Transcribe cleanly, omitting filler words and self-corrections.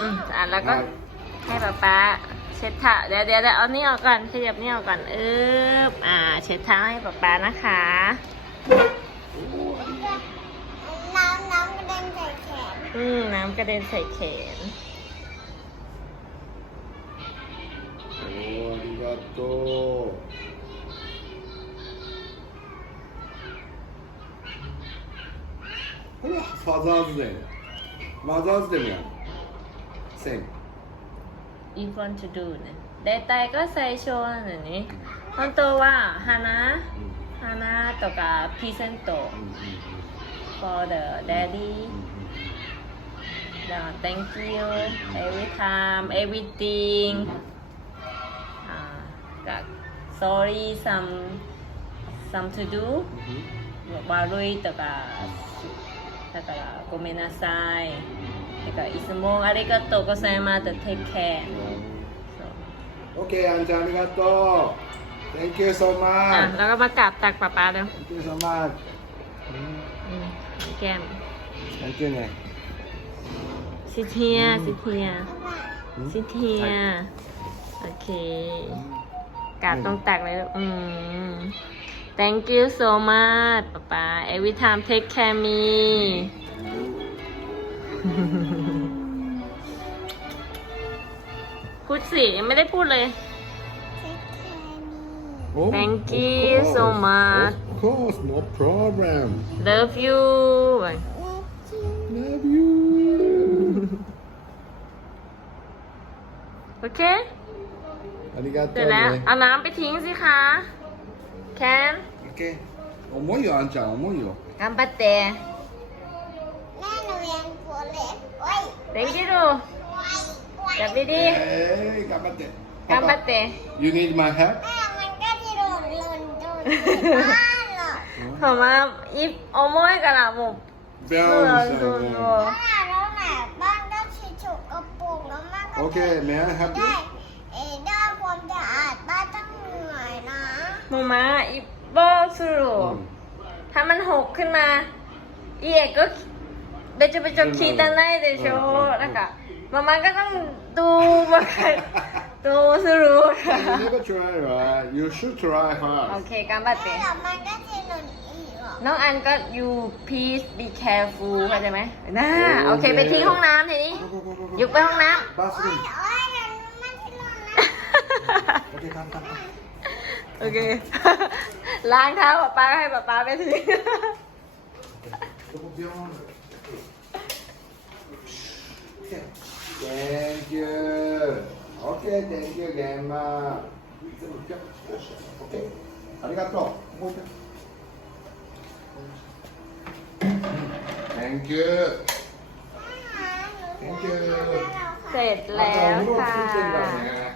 แล้วก็ให้ป๊าเช็ดเท้าเดี๋ยวเอานี่ออกก่อนขยับนี่ออกก่อนเช็ดเท้าให้ป๊านะคะน้ำกระเด็นใส่แขนน้ำกระเด็นใส่แขนโอ้ありがとうこれはファザーズデーマザーズデーもやるセン You want to do ね大体が最初はね本当は花とかプレゼント for the daddy thank you every time everything sorry some to do 悪いとかだからごめんなさいだからいつもありがとうございます take care OK あんちゃんありがとう Thank you so much แล้วก็มากราบตักป๊าเร็ว Thank you so much แก้ม Thank you ねซิเทียโอเคกราบตรงตักเลยThank you so much ป๊า every time take care me พูดสิยังไม่ได้พูดเลย Thank you so much Of course no problem Love you Love you โอเคありがとเสร็จうแล้วねเอาน้ำไปทิ้งสิคะแคน OK 重いよあんちゃん重いよ頑張ってแม่หนูยังตัวเล็กโอ้ย Thank you จับดี頑張ってๆ頑張って You need my help แม่มันก็จะโดนที่บ้านหรอกほんまい重いからもうビャそうーンそうそうแล้วไหนบ้านก็ชิฉกกระปุกแล้วมันก็ OK may I help you ได้ความสะอาดบ้านต้องเหนื่อยนะもうまあいっぱいするถ้ามันหกขึ้นมาอีเอกก็เบจเบจคิดอะไรเดชแล้วก็มาม่าก็ต้องดูมาดูสรุป You never try right You should try โอ hard เค頑張ってแล้วมันก็จะหล่นอีกหรอน้องอันก็ you please be careful เข้าใจไหมน่าโอเคไปทิ้งห้องน้ำทีนี้ยุกไปห้องน้ำバスルームโอ้ยเดี๋ยวมันจะหล่นนะ OK 簡単โอเค ล้างเท้าป๊าให้ป๊าไปทิ้งそこビョーン Thank you OK Thank you ゲンマ全部ピョン OK ありがとうもう一回 Thank you Thank you เสร็จแล้วあとお風呂ค่ะ作ってんだね